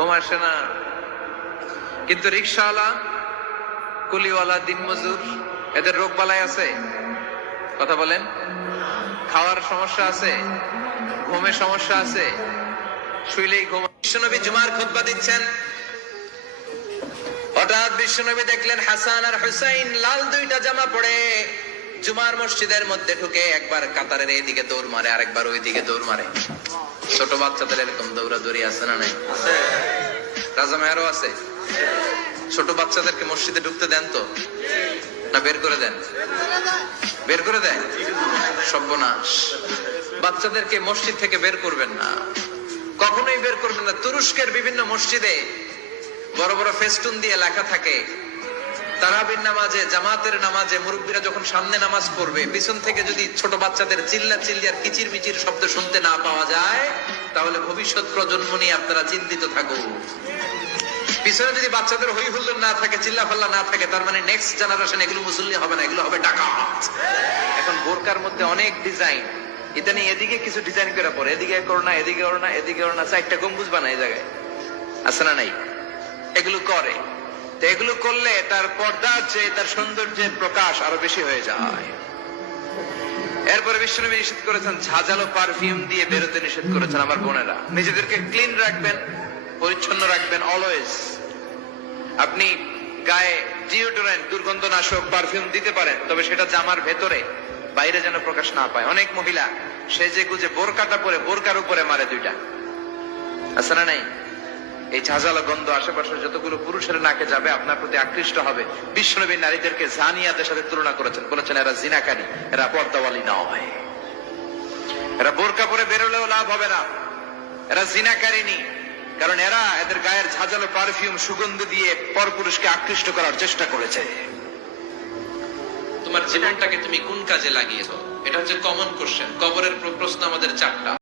ঘুম আসে না। কিন্তু রিক্সাওয়ালা, কুলিওয়ালা, দিনমজুর, এদের রোগ বালাই আছে? কথা বলেন। খাওয়ার সমস্যা আছে, ঘুমের সমস্যা আছে, শুইলেই ঘুম। বিশ্বনবী জুমার খুতবা দিচ্ছেন, হঠাৎ বিশ্বনবী দেখলেন হাসান আর হুসাইন লাল দুইটা জামা পরে জুমার মসজিদের মধ্যে ঢুকে একবার কাতারের এইদিকে দৌড় মারে, আরেকবার ওইদিকে দৌড় মারে। ছোট বাচ্চাদের এরকম দৌড়াদৌড়ি আছে না নাই? রাজা মেয়ারও আছে। ছোট বাচ্চাদেরকে মসজিদে ঢুকতে দেন তো, না বের করে দেন? বের করে দেন। সর্বনাশ। বাচ্চাদেরকে মসজিদ থেকে বের করবেন না, কখনোই বের করবেন না। তুরস্কের বিভিন্ন মসজিদে বড় বড় ফেস্টুন দিয়ে লেখা থাকে, তারাবির নামাজে, জামাতের নামাজে মুরব্বীরা যখন সামনে নামাজ পড়বে, পিছন থেকে যদি ছোট বাচ্চাদের চিল্লা চিল্লি আর কিচির মিচির শব্দ শুনতে না পাওয়া যায়, তাহলে ভবিষ্যৎ প্রজন্ম নিয়ে আপনারা চিন্তিত থাকুন। পিছনে যদি বাচ্চাদের হই হুল্লোড় না থাকে, চিল্লা ফাল্লা না থাকে, তার মানে নেক্সট জেনারেশন এগুলো মুসল্লি হবে না, এগুলো হবে ডাকাত। এখন বোরকার মধ্যে অনেক ডিজাইন, ইদানি এদিকে কিছু ডিজাইন করে পড়ে, এদিকে করো না, এদিকে করো না, এদিকে করো না, চারটা গম্বুজ বানায় এই জায়গায়, আছে না নাই? এগুলো করে, তো এগুলো করলে তার পর্দার চেয়ে তার সৌন্দর্যের প্রকাশ আরো বেশি হয়ে যায়। এরপরে বিশ্বনবী নিষেধ করেছেন ঝাঁঝালো পারফিউম দিয়ে বেরোতে নিষেধ করেছেন। আমার বোনেরা, নিজেদেরকে ক্লিন রাখবেন, পরিচ্ছন্ন রাখবেন অলওয়েজ। আপনি গায়ে ডিওডোরেন্ট, দুর্গন্ধনাশক পারফিউম দিতে পারেন, তবে সেটা জামার ভেতরে, বাইরে যেন প্রকাশ না পায়। অনেক মহিলা সেজে গুজে বোরকাটা পরে বোরকার উপরে মারে দুইটা, আছে না নাই? এই ঝাঁঝালো গন্ধ আশেপাশে যতগুলো পুরুষের নাকে যাবে আপনার প্রতি আকৃষ্ট হবে। বিশ্বনবী নারীদেরকে জানিয়াদের সাথে তুলনা করেছেন, বলেছেন এরা জিনাকারী, এরা পর্দাওয়ালী নয়, এরা বোরকা পরে বেরোলেও লাভ হবে না, এরা জিনাকারিনী। কারণ এরা এদের গায়ের ঝাঁঝালো পারফিউম সুগন্ধ দিয়ে পরপুরুষকে আকৃষ্ট করার চেষ্টা করেছে। তোমার জীবনটাকে তুমি কোন কাজে লাগিয়েছো? এটা হচ্ছে কমন কোশ্চেন। কবরের প্রশ্ন আমাদের চারটা।